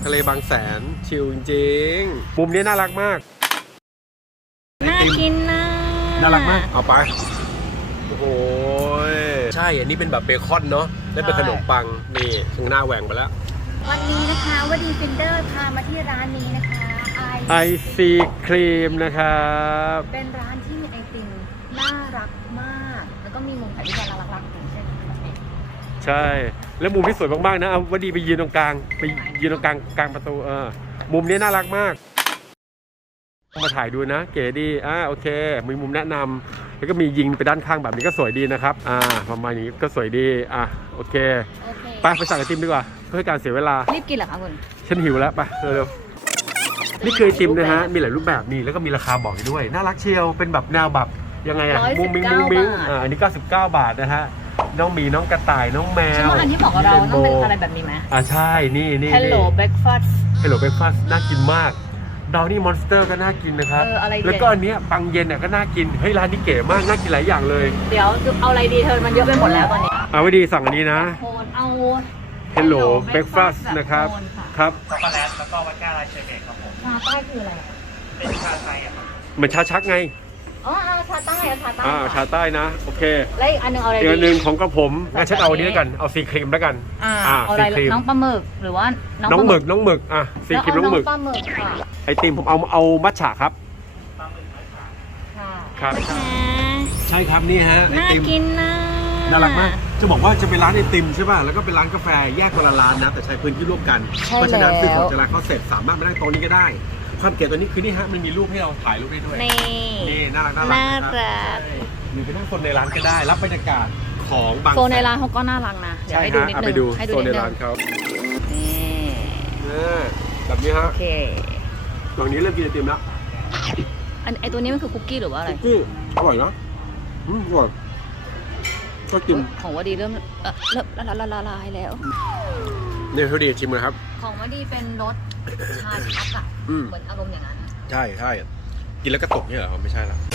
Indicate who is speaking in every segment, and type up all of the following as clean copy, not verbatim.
Speaker 1: ทะเลบางแสนชิลจริงมุมนี้น่ารักมาก
Speaker 2: น่ากินนะ
Speaker 1: น่ารักมากเอาไปโอ้โหใช่อันนี้เป็นแบบเบคอนเนาะและเป็นขนมปังนี่ข้างหน้าแหว่งไปแล้ว
Speaker 2: วันนี้นะคะวดีฟินเดอร์พามาที่ร้านนี้นะคะ
Speaker 1: ไอซีครีมนะครับ
Speaker 2: เป็นร้านที่มีไอติมน่ารักมากแล้วก็มีมุมถ่ายรูปน่ารักๆอย่างเช่นแบบนี้
Speaker 1: ใช่แล้วมุมที่สวยมากๆนะเอาวดีไปยืนตรงกลางไปยืนตรงกลางประตูมุมนี้น่ารักมากมาถ่ายดูนะเก๋ดีโอเคมีมุมแนะนำแล้วก็มียิงไปด้านข้างแบบนี้ก็สวยดีนะครับประมาณนี้ก็สวยดีโอเคไปสั่งไอติมดีกว่าเพื่อการเสียเวลา
Speaker 2: รีบกินเหรอคะคุณ
Speaker 1: ฉันหิวแล้วไปเร็วๆนี่คือไอติมนะฮะมีหลายรูปแบบนี่แล้วก็มีราคาบอกด้วยน่ารักเชียวเป็นแบบแนวแบบยังไงมุ้งมิ้งอันนี้99 บาทนะฮะน้องหมีน้องกระต่ายน้องแมว
Speaker 2: ฉันว่าอันที่บอกกับเราต้องเป็นอะไรแบบนี้ไหม
Speaker 1: ใช่นี่
Speaker 2: Hello Breakfast
Speaker 1: Hello Breakfast น่ากินมากดาวนี่มอนสเตอร์ก็น่ากินนะครับแล้วก็อันนี้ปังเย็นก็น่ากินเฮ้ยร้านนี้เก๋มากน่ากินหลายอย่างเลย
Speaker 2: เดี๋ยวเอาอะไรดีเธอมันเยอะไปหมดแล้วตอนนี้
Speaker 1: เอาไว้ดีสั่งอันนี้นะ
Speaker 2: เอา
Speaker 1: Hello Breakfast นะครับครับ
Speaker 3: ช็อกโกแลตแล้วก็วานิลลาลาเชอร์เบตครับผม
Speaker 2: ชาใต้คืออะไร
Speaker 3: เป็นชาไทย
Speaker 1: เหมือนชาชักไง
Speaker 2: ชาใต้
Speaker 1: ชาใต้นะโอเค
Speaker 2: แล้วอีกอันนึงเอาอะไรดี
Speaker 1: อีกอันนึงของกระผมงั้นฉันเอาอันนี้แล้วกันเอาซีครีมแล้วกัน
Speaker 2: เอาอะไรน้องปลาหมึกหรือว่า
Speaker 1: น้องหมึกซีครีมน้องหมึก
Speaker 2: ปลาหมึกค่ะ
Speaker 1: ไอติมผมเอามัทฉะครับ
Speaker 3: ปลาหมึกมัทฉะ
Speaker 1: ครับใช่ครับนี่ฮะ
Speaker 2: น่ากินนะ
Speaker 1: น่ารักมากจะบอกว่าจะเป็นร้านไอติมใช่ป่ะแล้วก็เป็นร้านกาแฟแยกคนละร้านนะแต่ใช้พื้นที่ร่วมกันเพราะฉะนั้นซื้อของจากร้านเขาเสร็จสามารถมานั่งโต๊ะนี้ก็ได้ความเก๋ตัวนี้คือนี่ฮะมันมีรูปให้เราถ่ายรูปได้ด้วยนี่น่ารักมีไปนั่งโซนในร้านก็ได้รับบรรยากาศของบาง
Speaker 2: โซนในร้านเขาก็น่ารักนะเดี๋ยวให้ดูนิดนึง
Speaker 1: ให้ดูโซนในร้านเขาแบบนี้ฮะ
Speaker 2: โอเค
Speaker 1: ตรงนี้เริ่มกินไอติมแล้ว
Speaker 2: ไอตัวนี้มันคือคุกกี้หรือว่าอะไร
Speaker 1: คุกกี้อร่อยนะอร่อยก็กิน
Speaker 2: ของวดีเริ่มละลายแล้ว
Speaker 1: นี่เขาดีชิมเลยครับ
Speaker 2: ของวดีเป็นรสชาชักเหมือนอารมณ์อย่างนั้น
Speaker 1: ใช่กินแล้วก็ตกเนี่ยเหรอไม่ใช่ละ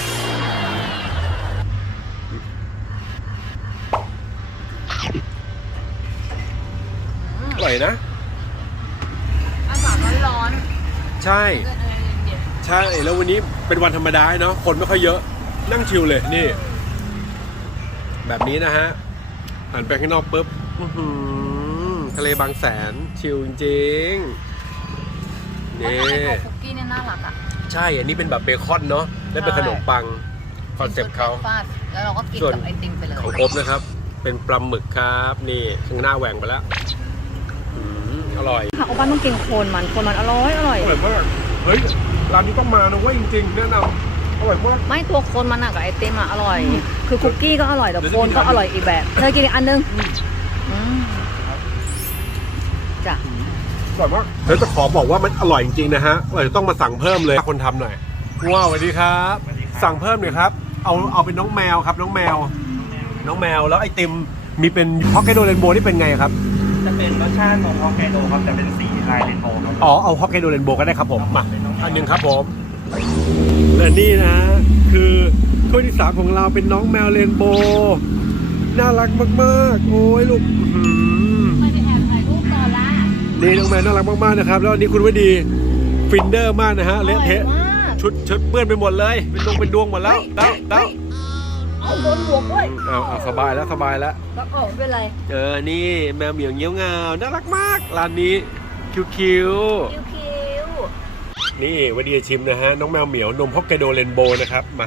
Speaker 1: อร่อยนะ
Speaker 2: อากาศร้อน
Speaker 1: ใช่แล้ววันนี้เป็นวันธรรมดาเนาะคนไม่ค่อยเยอะนั่งชิลเลยนี่แบบนี้นะฮะหันไปข้างนอกปุ๊บทะเลบางแสนชิลจริง
Speaker 2: นี่คุกกี้เนี่ยน่ารัก
Speaker 1: ใช่อันนี้เป็นแบบเบคอนเนาะและเป็นขนมปังคอนเซ็ปต์เขา
Speaker 2: แล้วเราก็กินกับไอติมไปเลย
Speaker 1: ของอบนะครับเป็นปลาหมึกครับนี่ข้างหน้าแหว่งไปแล้วอร่อย
Speaker 2: ค่ะอบบ้านต้องกินโคนมันอร่อย
Speaker 1: มากเฮ้ยร้านนี้ต้องมานะเว้ยจริงๆแนะนำอร่อยมาก
Speaker 2: ไม่ตัวโคนมันกับไอติมอร่อยคือคุกกี้ก็อร่อยแต่โคนก็อร่อยอีกแบบเธอกินอีกอันนึงจ้ะ
Speaker 1: อร่อยมากเดี๋ยวจะขอบอกว่ามันอร่อยจริงๆนะฮะเราจะต้องมาสั่งเพิ่มเลยคนทำหน่อยว้าวสวัสดีครับสั่งเพิ่มหน่อยครับเอาเป็นน้องแมวครับน้องแมวแล้วไอติมมีเป็นฮอกไกโดเรนโบว์นี่เป็นไงครับ
Speaker 3: จะเป็นรสชาติของฮอกไกโดครับแต่เป็นสีลายเรนโบว์ครับ
Speaker 1: เอาฮอกไกโดเรนโบว์ก็ได้ครับผมมาอันหนึ่งครับผมและนี่นะคือถ้วยที่3ของเราเป็นน้องแมวเรนโบว์น่ารักมากๆโอ้ยลูก
Speaker 2: ไม่ได้แอบถ่ายรูปต่อละ
Speaker 1: นี่น้องแมวน่ารักมากๆนะครับแล้วอันนี้คุณวดีฟินเดอร์มากนะฮะเละเทะชุดเปื้อนไปหมดเลยเป็นดวงหมดแล้ว
Speaker 2: เอาโดนหัวด้วย
Speaker 1: เอาสบายแล้ว
Speaker 2: แล้วเป็นไร
Speaker 1: นี่แมวเหมียวเงี้ยวงาวน่ารักมากร้านนี้คิวนี่วันดีชิมนะฮะน้องแมวเหมียวนมฮอกไกโดเรนโบว์นะครับมา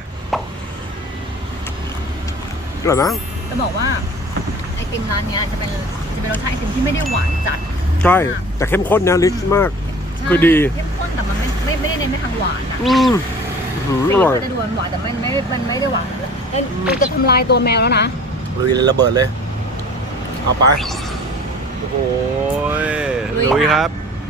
Speaker 1: อร่อยนะ
Speaker 2: จะบอกว่าไอติมร้านนี้จะเป็นรสชาติไอติมที่ไม่ได้หวานจัด
Speaker 1: ใช่แต่เข้มข้นนะลิชมากคือดี
Speaker 2: เข้มข้นแต่มันไม่ได้เน้นไปทางหวาน
Speaker 1: อร่อย
Speaker 2: จะดูหวานแต่มันไม่ได้หวานมันจะทำลายตัวแมวแล้วนะ
Speaker 1: ลุยเลยระเบิดเลยเอาไปโอ้โหลุยครับ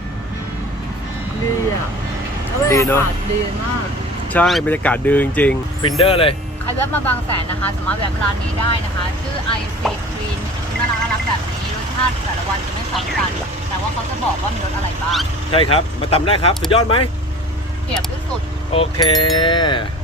Speaker 1: ดีเนาะ
Speaker 2: ดีมาก
Speaker 1: ใช่บรรยากาศดีจริงๆฟินเดอร์เลย
Speaker 2: ใครแวะมาบางแสนนะคะสามารถแวะร้านนี้ได้นะคะชื่อไอซีครีนน่ารักแบบนี้รสชาติแต่ละวันจะไม่ซ้ำกันแต่ว่าเขาจะบอกว่ามีรสอะไรบ้าง
Speaker 1: ใช่ครับมาตำได้ครับสุดยอดไหม
Speaker 2: เกียบที่สุด
Speaker 1: โอเค